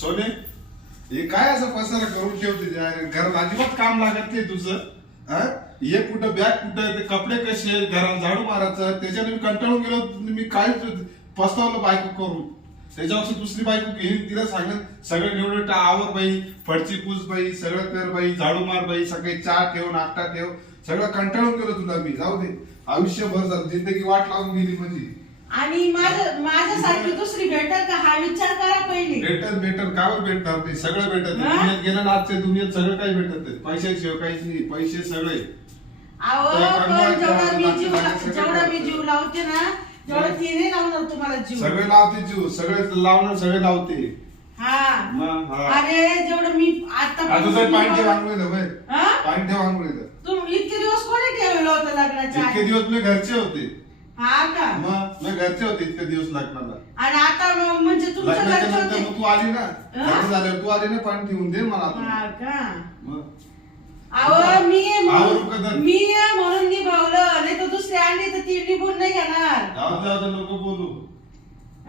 सोने हे काय असं पसारा करून ठेवते ते? घरात अजिबात काम लागत नाही तुझं हा? हे कुठं बॅग कुठं ते कपडे कसे आहेत, घरात झाडू मारायचं त्याच्याने मी कंटाळून गेलो मी काय पस्तावलं बायको करून. त्याच्यावर दुसरी बायको घेईन तिला सांगेल सगळं निवडून आवर बाई फडची पूस बाई सगळं कर बाई झाडू मार बाई सगळे चहा ठेव नाश्ता ठेव सगळं कंटाळून गेलो तुला मी जाऊ दे. आयुष्यभर झालं जिंदगी वाट लावून गेली म्हणजे. आणि माझं माझ्यासारखी दुसरी भेटल का? हा विचार करा पहिली. भेटत भेटत कावर भेटणार नाही? सगळं भेटत हा? दुनियेत गेलं ना आजच्या दुनियेत सगळं काही भेटत नाही. पैशाशिवाय काहीच नाही. पैसे सगळे. अहो तुला पण कळवायचं, जेवढा मी जीव जेवढा मी लावते ना तेवढं तिने लावणार तुम्हाला जीव. सगळे लावते जीव. सगळे लावणार सगळे लावते. हा. मग, हा. अरे जेवढं मी आता पाणी ठेव हा? पाणी तुम्ही इतके दिवस कोणी ठेवलं होतं लग्नाच्या इतके आधी? दिवस मी घरचे होते. हा का? मग? मी घरचे होते इतके दिवस लग्नाला. आणि आता मग म्हणजे लग्नाच्या घरचे नंतर होते? मग तू आली ना? हा? लग्न झाल्यावर तू आली ना? पाणी ठेवून दे मला आता. हा का? मग? अहो मी आहे आवरू का म्हणून तर? मी म्हणून निभावलं नाही तर दुसरी आणली तर ती निभून नाही घेणार जाऊ जाऊ दे नको बोलू.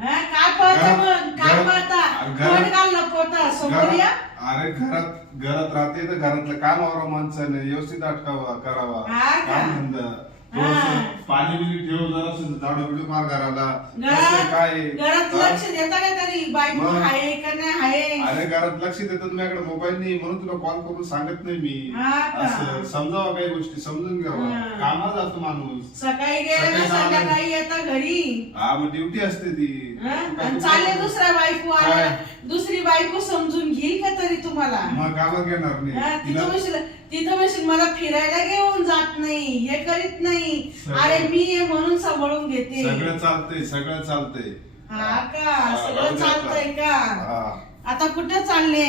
हा, काय पळतं घरात- मग? काय घरात- पळता? घरात- कोण घालणं पोता समोर या. घरात- अरे घरात घरात राहते तर घरातलं काम आवरा माणसाने. व्यवस्थित अटकावा करावा. हा का? काम धंदा. थोडंसं पाणी बिणी ठेव जरा झाडू बिडू मार घराला कसं काय घरात? लक्ष देता का तरी बायको मग? आहे का नाही आहे अरे घरात लक्ष देतात माझ्याकडे मोबाईल नाही म्हणून तुला कॉल करून सांगत नाही मी हा का? असं समजावा काही गोष्टी समजून घ्यावा हा. कामाला जातो माणूस सकाळी गेले ना सकाळी जावं संध्याकाळी येता घरी हा मग ड्युटी असते ती हा? आणि चालले दुसऱ्या बायको आल्या काय? दुसरी बायको समजून घेईल का तरी तुम्हाला? मग कामात घेणार हा, नाही तिथं तिला म्हणशील तिथं म्हणशील मला फिरायला घेऊन जात नाही हे करीत नाही. सगळं. अरे मी आहे म्हणून सांभाळून घेते. सगळं चालतंय सगळं चालतंय. हा का? हा, सगळं राहू दे आता. चालतंय का? हा. आता कुठं चालले?